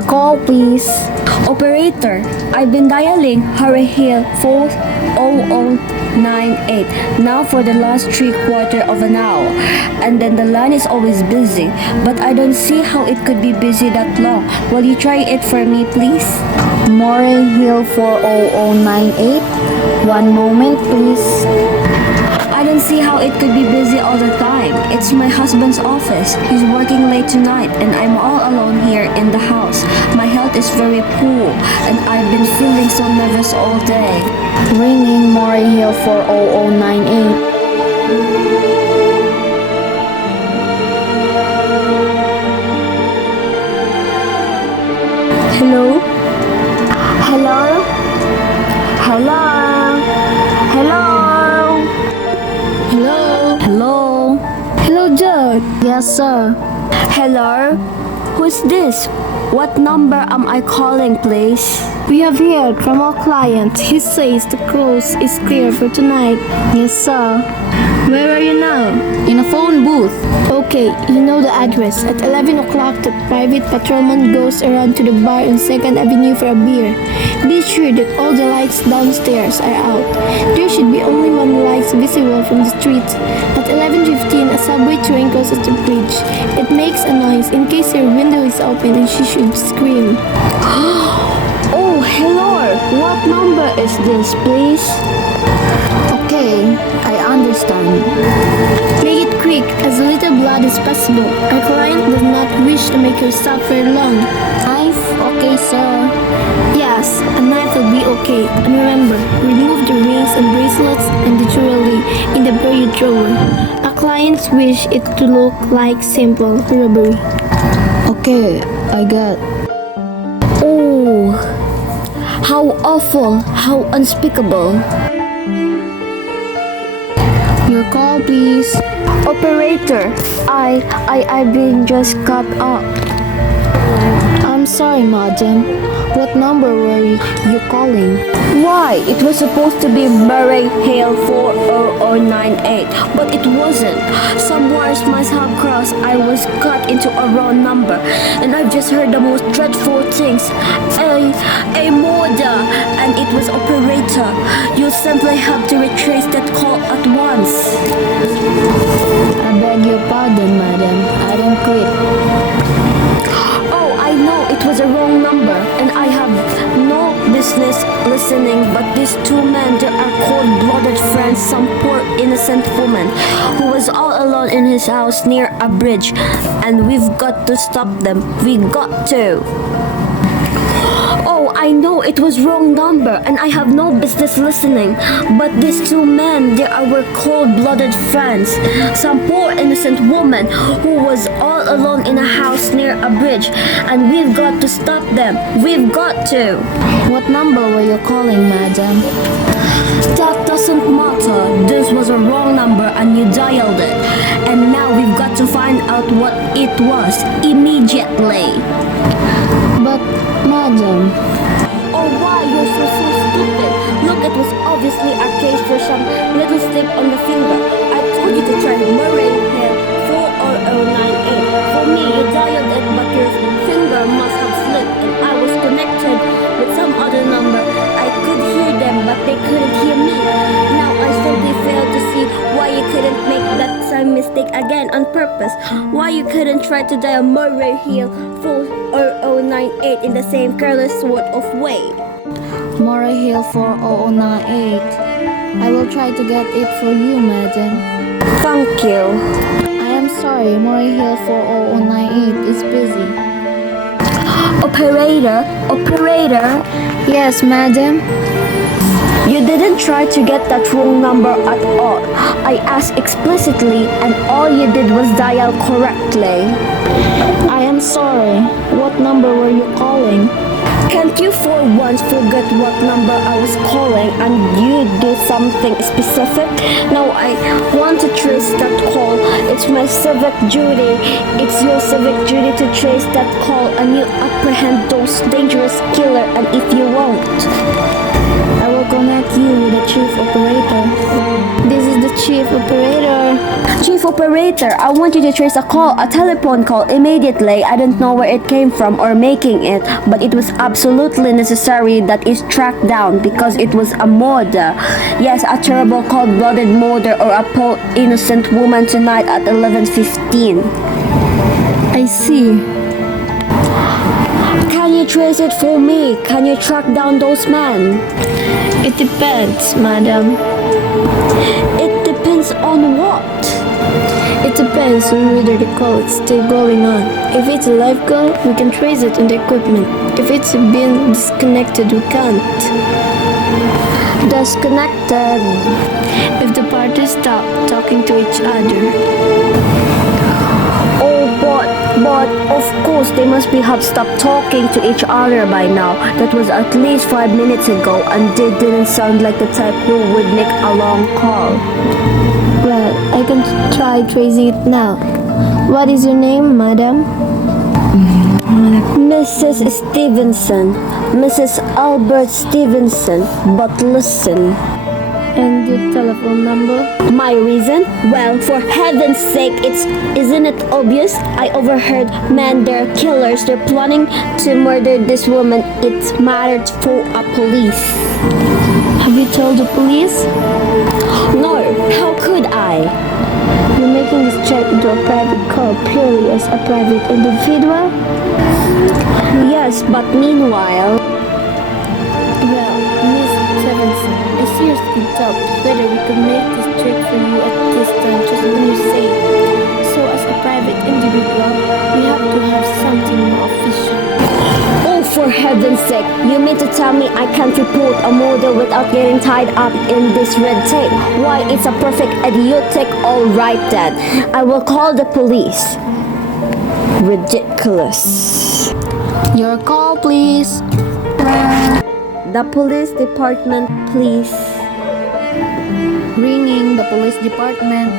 Call please. Operator, I've been dialing Harry Hill 40098 now for the last 3/4 of an hour, and then the line is always busy, but I don't see how it could be busy that long. Will you try it for me, please? Moray Hill 40098. One moment please. I don't see how it could be busy all the time. It's my husband's office. He's working late tonight and I'm all alone here in the house. My health is very poor and I've been feeling so nervous all day. Ringing Moray Hill 40098. Hello? Hello? Hello? Hello? Hello? Hello? Hello, John. Yes, sir. Hello? Who's this? What number am I calling, please? We have heard from our client. He says the close is clear for tonight. Yes, sir. Where are you now? In a phone booth. Okay, you know the address. At 11 o'clock, the private patrolman goes around to the bar on 2nd Avenue for a beer. Be sure that all the lights downstairs are out. There should be only one light visible from the street. At 11:15, a subway train crosses the bridge. It makes a noise in case her window is open and she should scream. Oh, hello. What number is this, please? Okay, I understand. Make it quick, as little blood as possible. Our client does not wish to make her suffer long. Knife? Okay, sir. Yes, a knife will be okay. And remember, remove the rings and bracelets and the jewelry in the buried drawer. Our clients wish it to look like simple robbery. Okay, I got. Oh, how awful, how unspeakable. Your call, please. Operator, I've been just cut off. I'm sorry, madam. What number were you calling? Why? It was supposed to be Murray Hill 40098, but it wasn't. Some wires must have crossed. I was cut into a wrong number, and I've just heard the most dreadful things. A murder, and it was operator. You simply have to retrace that call at once. I beg your pardon, madam. I don't quit. Oh, I know it was a wrong number, and I have no business listening, but these two men, they are cold-blooded friends, some poor innocent woman who was all alone in his house near a bridge, and we've got to stop them. We got to. Oh, I know it was wrong number and I have no business listening, but these two men, they are our cold-blooded friends, some poor innocent woman who was all alone in a house near a bridge, and we've got to stop them. We've got to. What number were you calling, madam? That doesn't matter. This was a wrong number and you dialed it, and now we've got to find out what it was immediately. But, madam. Oh, why you're so stupid? Look, it was obviously a case for some little slip on the finger. I told you to try Murray Hill 40098. For me, you dialed it, but your finger must have slipped, and I was connected with some other number. I could hear them, but they couldn't hear me. Now I simply fail to see why you couldn't make that same mistake again on purpose. Why you couldn't try to dial Murray Hill 40098 in the same careless sort of way. Moray Hill 40098. I will try to get it for you, madam. Thank you. I am sorry, Moray Hill 40098 is busy. Operator, Yes, madam. you didn't try to get that wrong number at all. I asked explicitly and all you did was dial correctly. I am sorry. What number were you calling? Can't you for once forget what number I was calling and you do something specific? Now I want to trace that call. It's my civic duty. It's your civic duty to trace that call and you apprehend those dangerous killer, and if you won't, I will connect you with the chief operator. This is the chief operator. Chief Operator, I want you to trace a telephone call immediately. I don't know where it came from or making it, but it was absolutely necessary that it's tracked down because it was a murder. Yes, a terrible cold-blooded murder or a poor innocent woman tonight at 11:15. I see. Can you trace it for me? Can you track down those men? It depends, madam. It depends on what? It depends on whether the call is still going on. If it's a live call, we can trace it on the equipment. If it's been disconnected, we can't. Disconnected. If the parties stop talking to each other. Oh, but of course they must have stopped talking to each other by now. That was at least 5 minutes ago, and they didn't sound like the type who would make a long call. Well, I can try tracing it now. What is your name, madam? Mrs. Stevenson. Mrs. Albert Stevenson. But listen. And your telephone number? My reason? Well, for heaven's sake, isn't it obvious? I overheard men, they're killers. They're planning to murder this woman. It mattered for a police. Have you told the police? No, how could I? You're making this check into a private call purely as a private individual? Yes, but meanwhile... Well, Miss Stevenson, I seriously doubt whether we can make this check for you at this time just when you say it. So as a private individual, we have to have something more official. Oh, for heaven's sake, you mean to tell me I can't report a murder without getting tied up in this red tape? Why, it's a perfect idiotic. Alright then, I will call the police. Ridiculous. Your call, please. The police department, please. Ringing the police department.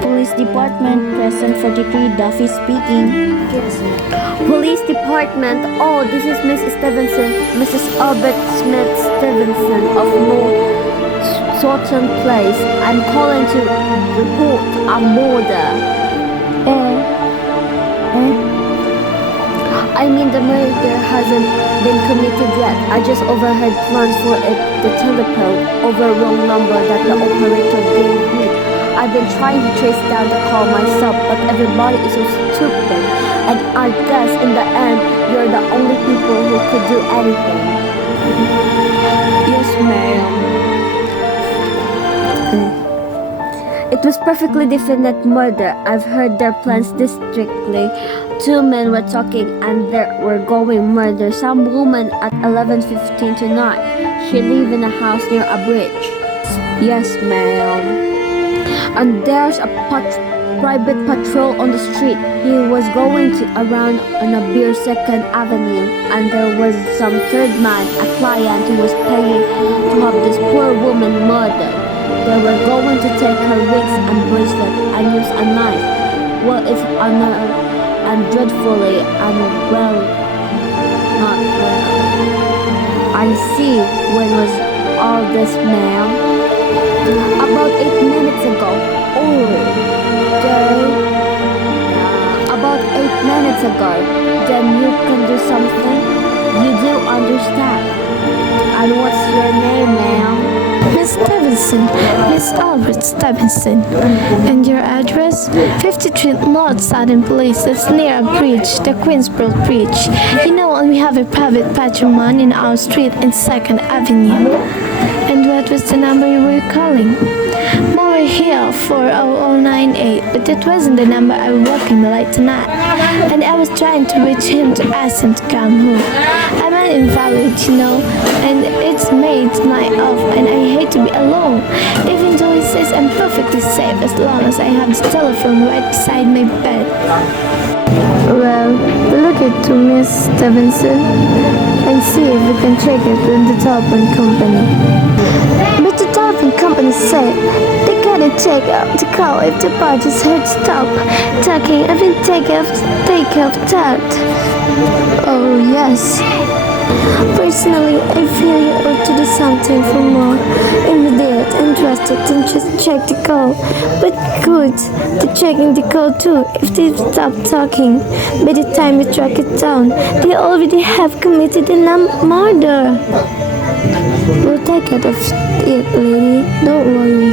Police department, present 43, Duffy speaking. Police department. Oh, this is Miss Stevenson, Mrs. Albert Smith Stevenson of North Sawton Place. I'm calling to report a murder. I mean, the murder hasn't been committed yet. I just overheard plans for it, the telephone over wrong number that the operator gave me. I've been trying to trace down the call myself, but everybody is so stupid. And I guess in the end, you're the only people who could do anything. Yes, ma'am. It was perfectly definite murder. I've heard their plans distinctly. 2 men were talking and they were going murder some woman at 11:15 tonight. She live in a house near a bridge. Yes, ma'am. And there's a private patrol on the street. He was going around on a beer 2nd Avenue, and there was some third man, a client who was paying to have this poor woman murdered. They were going to take her rings and bracelet and use a knife. Well, if and dreadfully unwell, not well. I see. When was all this, ma'am? About 8 minutes ago. Oh, about 8 minutes ago. Then you can do something. You do understand. And what's your name, ma'am? Miss Stevenson, Miss Albert Stevenson. And your address? 53 North Sudden Place. That's near a bridge, the Queensboro Bridge. You know, and we have a private patrolman in our street in 2nd Avenue. And what was the number you were calling? Murray Hill 40098, but that wasn't the number I was walking late tonight. And I was trying to reach him to ask him to come home. I'm an invalid, you know, and it's mate's night off, and I hate to be alone. Even though he says I'm perfectly safe as long as I have the telephone right beside my bed. Well, look to Miss Stevenson and see if we can check it with the telephone company. But the telephone company said they gotta check out the call if the parties had stop talking and then take off that. Oh yes. For Personally, I feel you ought to do something for more immediate and drastic than just check the call. But good, to checking the call too. If they stop talking, by the time we track it down, they already have committed a murder. We'll take care of it, lady. Don't worry.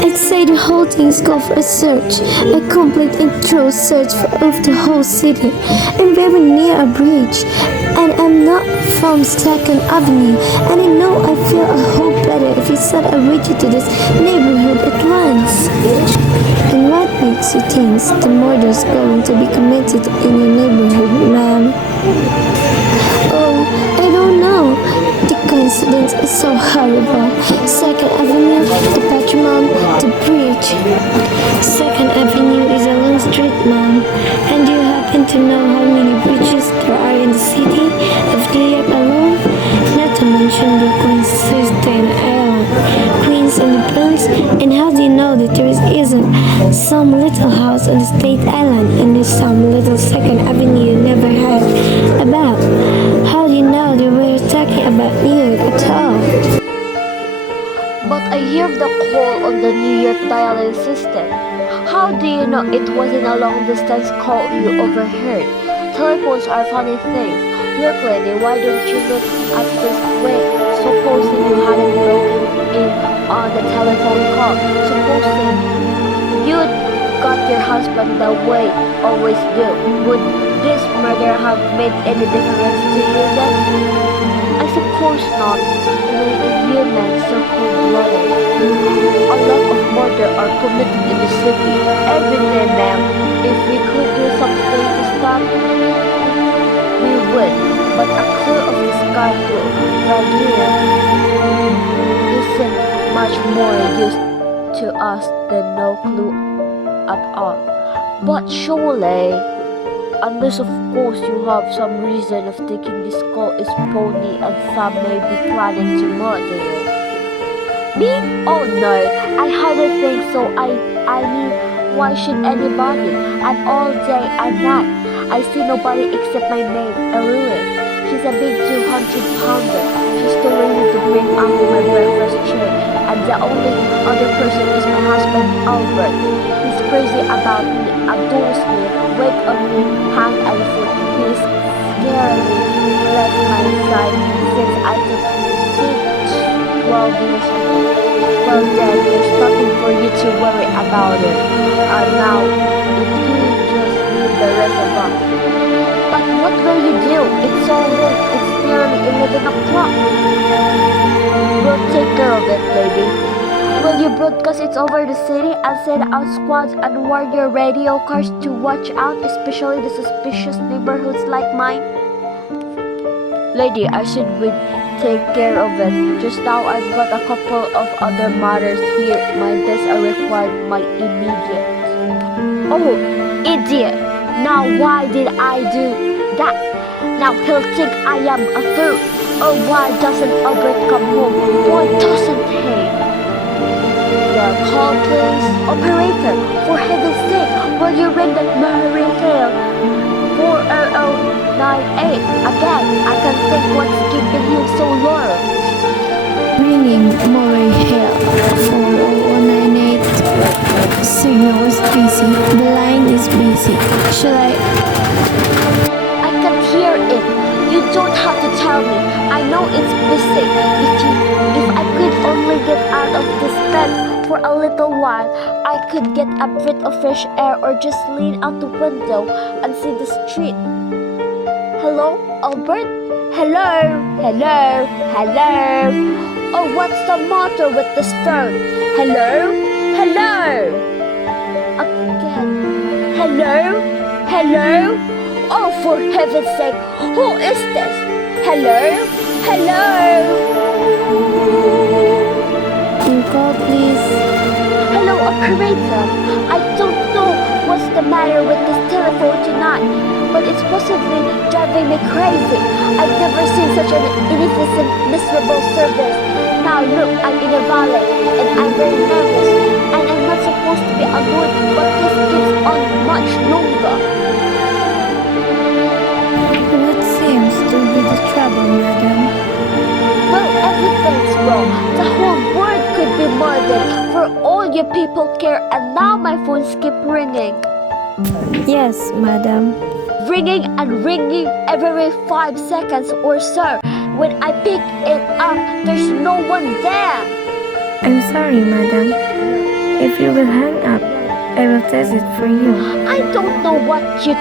I'd say the whole thing is called for a search, a complete and thorough search of the whole city. I'm very near a bridge, and I'm not from 2nd Avenue, and I know I feel a whole better if you send a widget to this neighborhood at once. And what makes you think the murder's going to be committed in your neighborhood, ma'am? Oh, I don't know. The coincidence is so horrible. 2nd Avenue, the Patrimon, the bridge. 2nd Avenue is a long street, ma'am. And do you happen to know how many bridges there are in the city of New York alone? Not to mention the Queens Island, Queens and the Bronx. And how do you know that there isn't some little house on the State Island and there's some little 2nd Avenue you never heard about? How do you know they were talking about New York at all? But I hear the call on the New York dialing system. How do you know it wasn't a long distance call you overheard? Telephones are funny things. Look, lady, why don't you look at this way? Supposing you hadn't broken in on the telephone call. Supposing you'd got your husband the way you always do. Would this murder have made any difference to you then? I suppose not. In humans so cold-blooded. A lot of murder are committed in the city every day, ma'am. If we could do something to stop, we would. But a clue of the sky to Ragir isn't much more use to us than no clue at all. But surely, unless of course you have some reason of thinking this call is phony and some may be planning to murder you. Me? Oh no, I hardly think so. I mean, why should anybody? And all day and night, I see nobody except my maid, Elizabeth. She's a big 200-pounder. She's too lazy to bring up my breakfast tray. And the only other person is my husband, Albert. He's crazy about me, adores me, wait on me, hand and foot. He's scarily left my side since I took 12 years old. Well then, there's nothing for you to worry about it. And now, if you just leave the rest of us. But what will you do? It's so late. It's nearly 11 o'clock. We'll take care of it, lady. Will you broadcast it over the city and send out squads and warn your radio cars to watch out, especially the suspicious neighborhoods like mine? Lady, I said we'd take care of it. Just now I've got a couple of other matters here. My desk are required my immediate. Oh, idiot! Now why did I do that? Now he'll think I am a fool. Oh, why doesn't Albert come home? Why doesn't he? Your call, please. Operator, for heaven's sake, will you ring that Murray Hill 40098 again? I can't think what's keeping him so low. Ringing Murray Hill 40098. Signal is busy. The line is busy. Shall I can't hear it. You don't have to tell me. I know it's busy. If I could only get out of this bed for a little while, I could get a breath of fresh air or just lean out the window and see the street. Hello, Albert? Hello? Hello? Hello? Oh, what's the matter with this phone? Hello? Hello? Again. Hello? Hello? Oh, for heaven's sake, who is this? Hello? Hello? call, please? Hello, operator. I don't know what's the matter with this telephone tonight, but it's possibly driving me crazy. I've never seen such an inefficient, miserable service. Now look, I'm in a valley, and I'm very nervous, and I'm not supposed to be annoyed, but this keeps on much longer. What seems to be the trouble, madam? you people care, and now my phones keep ringing. Yes, madam. Ringing and ringing every 5 seconds or so. When I pick it up, there's no one there. I'm sorry, madam. If you will hang up, I will test it for you. I don't know what you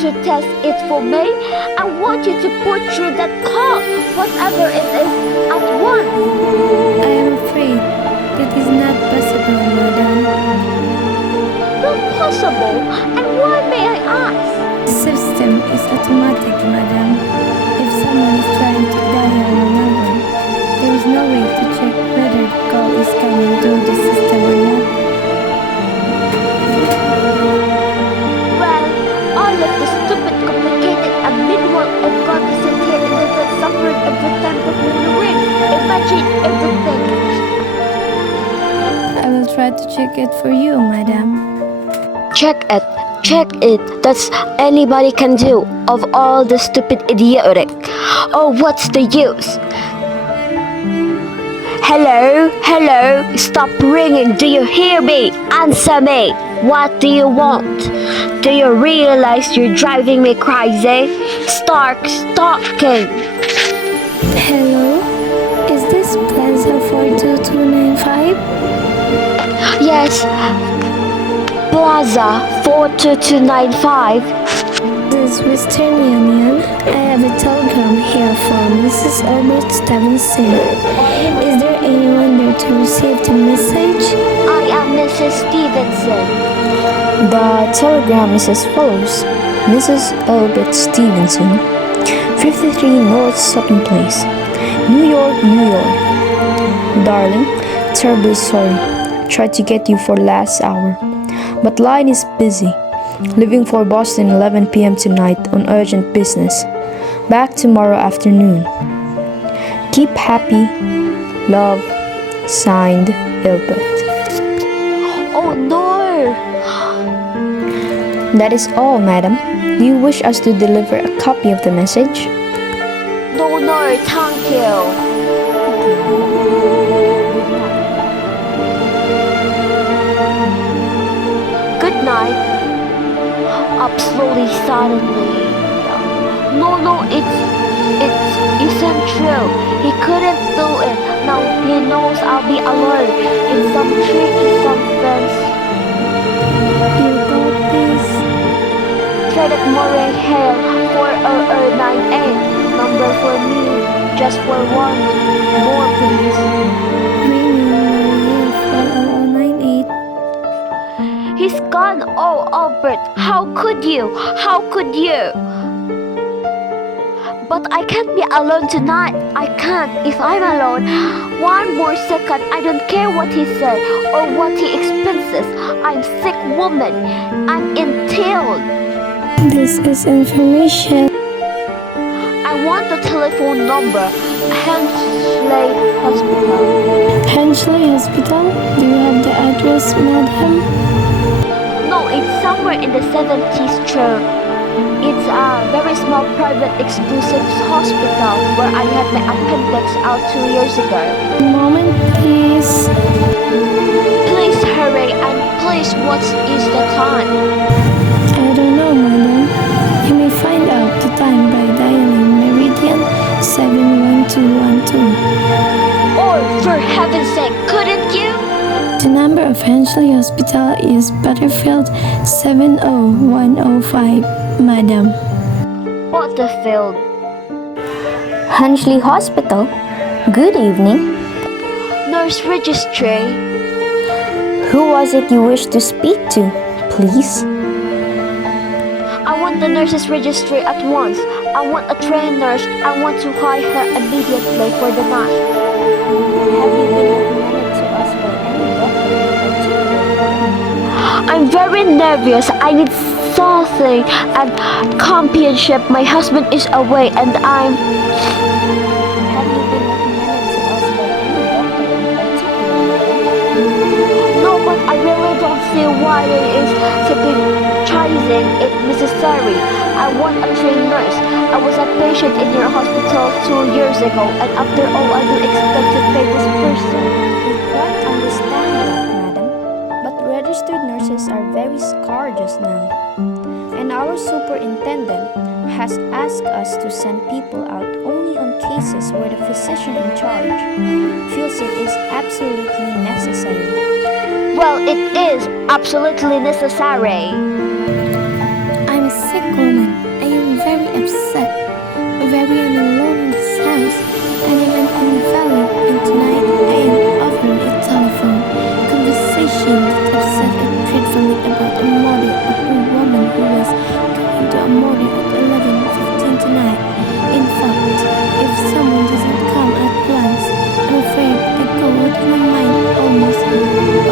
to test it for me. I want you to put through that call, whatever it is, at once. I am afraid that is not possible, madam. Not possible. And why may I ask? The system is automatic, madam. If someone is trying to dial your number, there is no way to check whether the call is coming through the system or not. Well, all of the stupid, complicated, and meanwhile I've got to sit here in the bed suffering every time the phone rings. Imagine everything. I will try to check it for you, madam. Check it. Check it. That's anybody can do. Of all the stupid idiotic. Oh, what's the use? Hello? Hello? Stop ringing. Do you hear me? Answer me. What do you want? Do you realize you're driving me crazy? Start talking. Hello? Is this Plaza 42295? Yes. Plaza 42295. This is Western Union. I have a telegram here from Mrs. Albert Stevenson. Is there anyone there to receive the message? I am Mrs. Stevenson. The telegram is as follows. Mrs. Albert Stevenson, 53 North Sutton Place, New York, New York. Darling, terribly sorry. Tried to get you for last hour, but line is busy. Leaving for Boston 11 p.m. tonight on urgent business. Back tomorrow afternoon. Keep happy. Love. Signed, Albert. Oh no! That is all, madam. Do you wish us to deliver a copy of the message? No, thank you. Good night. Up slowly, suddenly. No, it isn't true. He couldn't do it. Now he knows I'll be alone in some tricky something. You got this. Credit Murray Hale 40098. Number for me. Just for one. More please. Ringing Maria 40098. He's gone. Oh, Albert, how could you? How could you? But I can't be alone tonight. I can't. If I'm alone, one more second, I don't care what he said or what he expenses. I'm sick woman. I'm entailed. This is information. I want the telephone number. Hensley Hospital. Hensley Hospital? Do you have the address, madam? No, it's somewhere in the 70s true. It's a very small private exclusive hospital where I had my appendix out 2 years ago. A moment, please. Please hurry and please what is the time? I don't know, madam. You may find out the time by dialing Meridian 71212. Oh, for heaven's sake, couldn't you? The number of Hensley Hospital is Butterfield 70105, madam. What the field? Hensley Hospital. Good evening. Nurse registry. Who was it you wished to speak to, please? I want the nurse's registry at once. I want a trained nurse. I want to hire her immediately for the night. Have you been recommended to us by any doctor in particular? I'm very nervous. I need something and companionship. My husband is away and I'm... Have you been recommended to us by any doctor in particular? No, but I really don't see why it is strategizing it necessary. I want a trained nurse. I was a patient in your hospital 2 years ago, and after all, I do expect to pay this person. We quite understand that, madam. registered nurses are very scarred just now. And our superintendent has asked us to send people out only on cases where the physician in charge feels it is absolutely necessary. Well, it is absolutely necessary. I'm a sick woman. I am very upset. Very alone in this house. And I'm an invalid. And tonight I am over a telephone conversation that upset her dreadfully about a murder of a woman who was going to a murder at 11:15 tonight. In fact, if someone doesn't come at once, I'm afraid I go with my mind almost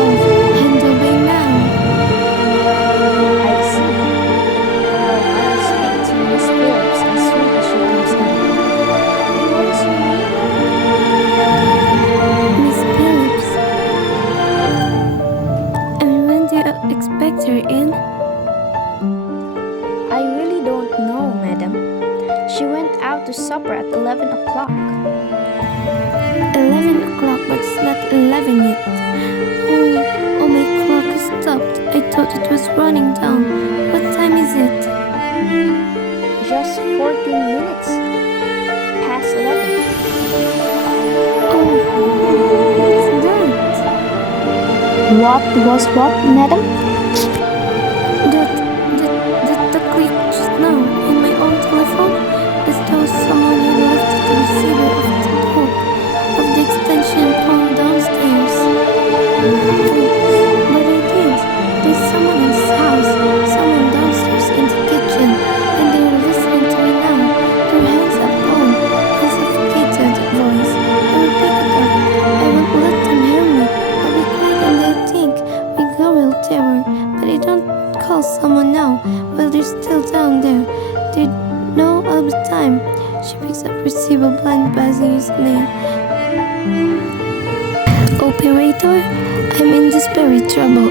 off handle by now. I see. I'll speak to Miss Phillips as soon as she comes in. And what is your name? Miss Phillips. And when do you expect her in? I really don't know, madam. She went out to supper at 11 o'clock. 11 o'clock, but it's not 11 yet. Oh, my clock has stopped. I thought it was running down. What time is it? Just 14 minutes past 11. Oh, what's that? What was what, madam? The click just now in my own telephone, as though someone had lifted the receiver of the hook of the extension phone downstairs. But I did. There's someone in this house, someone downstairs in the kitchen, and they're listening to me now. Their hands up on a suffocated voice. I will pick it up. I won't let them hear me. I'll be quiet and they'll think we go real terror. But I don't call someone now while they're still down there. They know all the time. She picks up receiver blind buzzing his name. Operator, I'm in desperate trouble.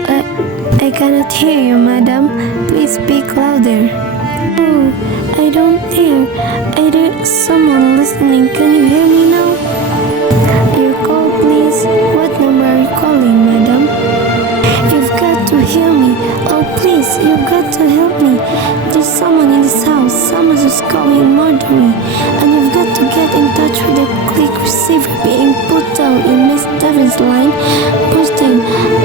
I cannot hear you, madam. Please speak louder. Oh, I don't hear. There's someone listening. Can you hear me now? Your call, please. What number are you calling, madam? You've got to hear me. Oh, please, you've got to help me. There's someone in this house. Someone who's going murdering. And you've got to get in touch with the click receiver being put down in Miss Devin's line. Bursting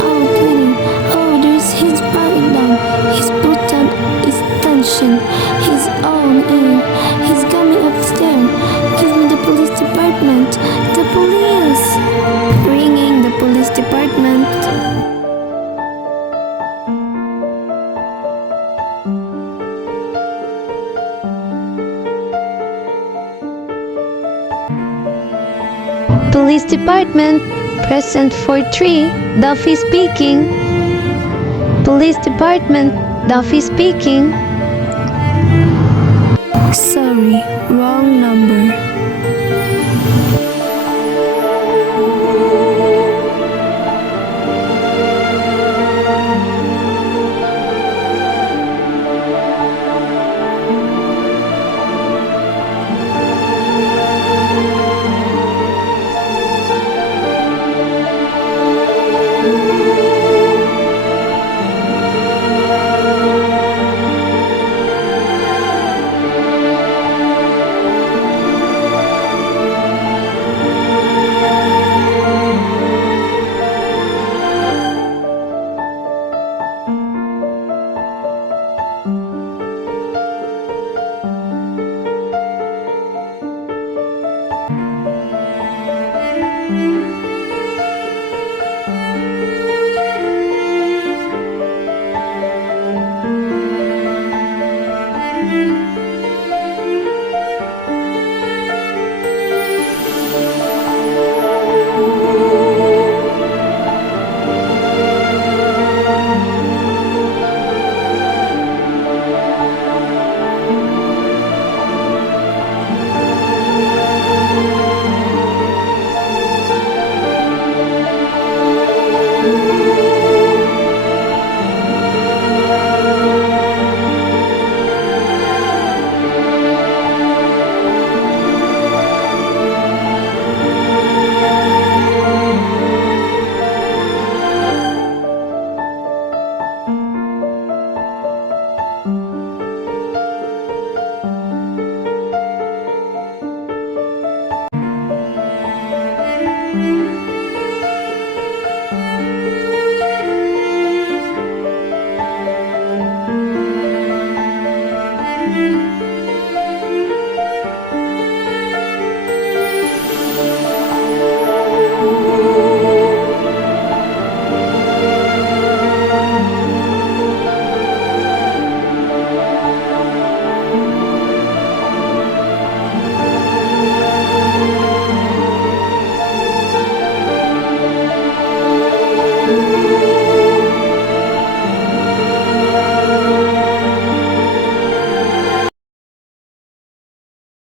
out bleeding. Oh, there's his body down. He's put down his tension. He's on air. He's coming upstairs. Give me the police department. The police. Ringing the police department. Police Department, Present 43, Duffy speaking. Police Department, Duffy speaking. Sorry, wrong number.